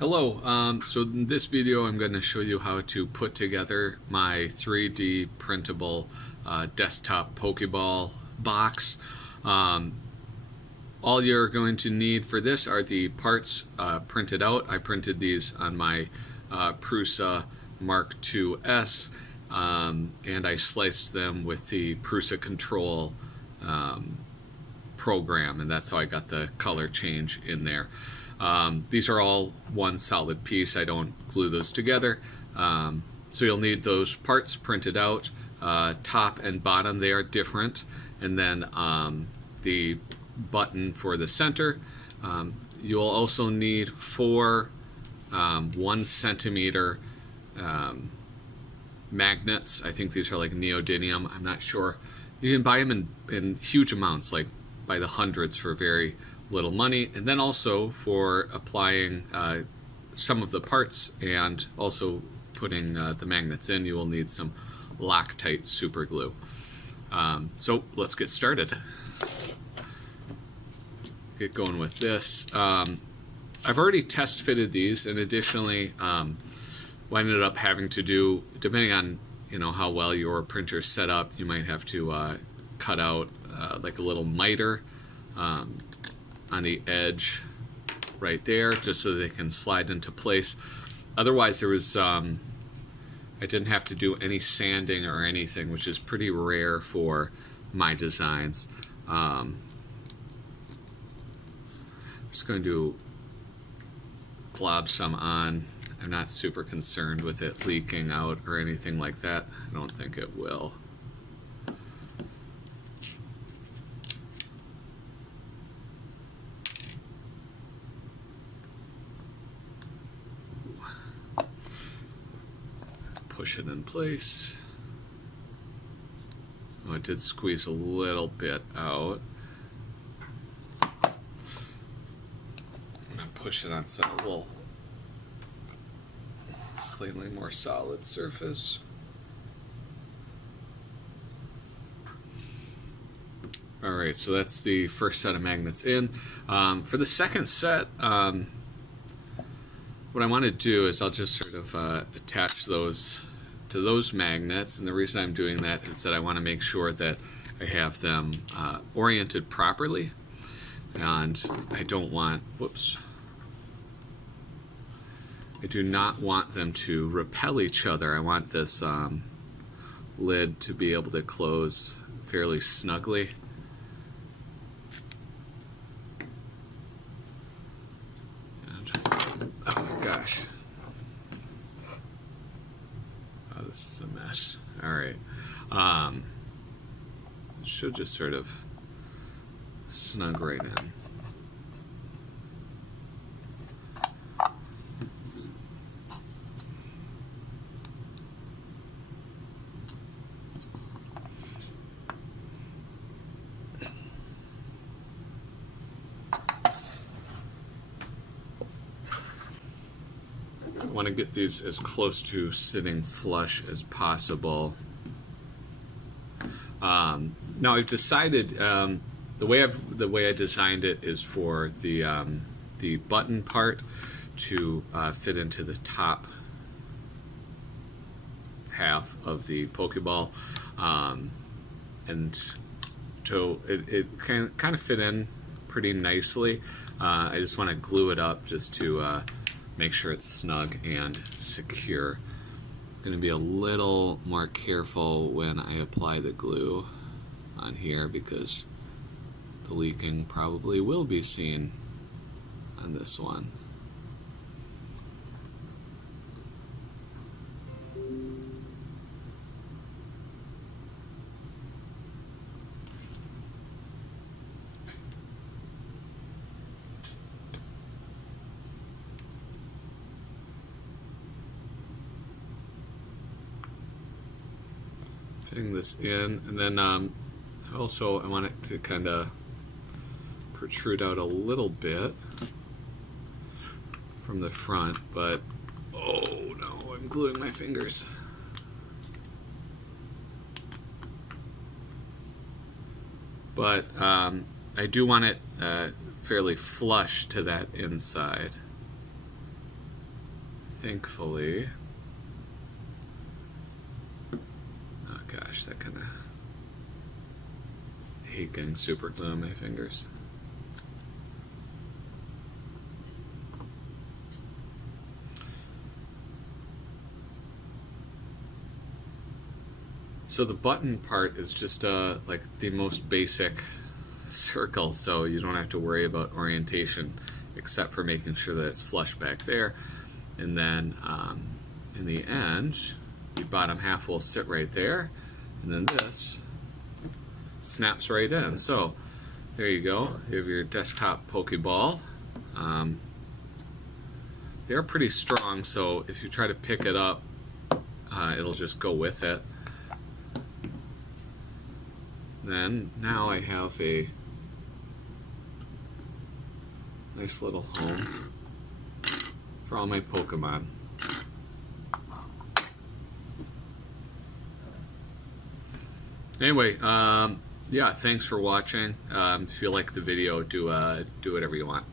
Hello, so in this video I'm going to show you how to put together my 3D printable desktop Pokeball box. All you're going to need for this are the parts printed out. I printed these on my Prusa Mark IIs and I sliced them with the Prusa Control program, and that's how I got the color change in there. These are all one solid piece. I don't glue those together. So you'll need those parts printed out. Top and bottom, they are different. And then the button for the center. You'll also need 4 1 centimeter magnets. I think these are like neodymium. I'm not sure. You can buy them in huge amounts, like by the hundreds for very little money. And then also for applying some of the parts and also putting the magnets in, you will need some Loctite super glue. So let's get started. Get going with this. I've already test fitted these, and additionally what I ended up having to do, depending on how well your printer is set up, you might have to cut out like a little miter on the edge right there, just so they can slide into place. Otherwise, there was I didn't have to do any sanding or anything, which is pretty rare for my designs. I'm just going to glob some on. I'm not super concerned with it leaking out or anything like that. I don't think it will. Push it in place. Oh, it did squeeze a little bit out. I'm gonna push it on some little slightly more solid surface. All right, so that's the first set of magnets in. For the second set, what I want to do is I'll just sort of attach those to those magnets, and the reason I'm doing that is that I want to make sure that I have them oriented properly, and I don't want, I do not want them to repel each other. I want this lid to be able to close fairly snugly. Gosh. Oh, this is a mess. All right. It should just sort of snug right in. I want to get these as close to sitting flush as possible. Now I've decided the way I designed it is for the button part to fit into the top half of the Pokeball, and so it kind of fit in pretty nicely. I just want to glue it up just to make sure it's snug and secure. I'm going to be a little more careful when I apply the glue on here because the leaking probably will be seen on this one. Fitting this in, and then also I want it to kind of protrude out a little bit from the front, but oh no, I'm gluing my fingers. But I do want it fairly flush to that inside. thankfully, oh gosh, that kind of, I hate getting super glue on my fingers. So the button part is just like the most basic circle, so you don't have to worry about orientation except for making sure that it's flush back there. And then in the end, the bottom half will sit right there, and then this snaps right in. So there you go. You have your desktop Pokeball. They're pretty strong, so if you try to pick it up, it'll just go with it. Then now I have a nice little home for all my Pokemon. Anyway, yeah, thanks for watching. If you like the video, do whatever you want.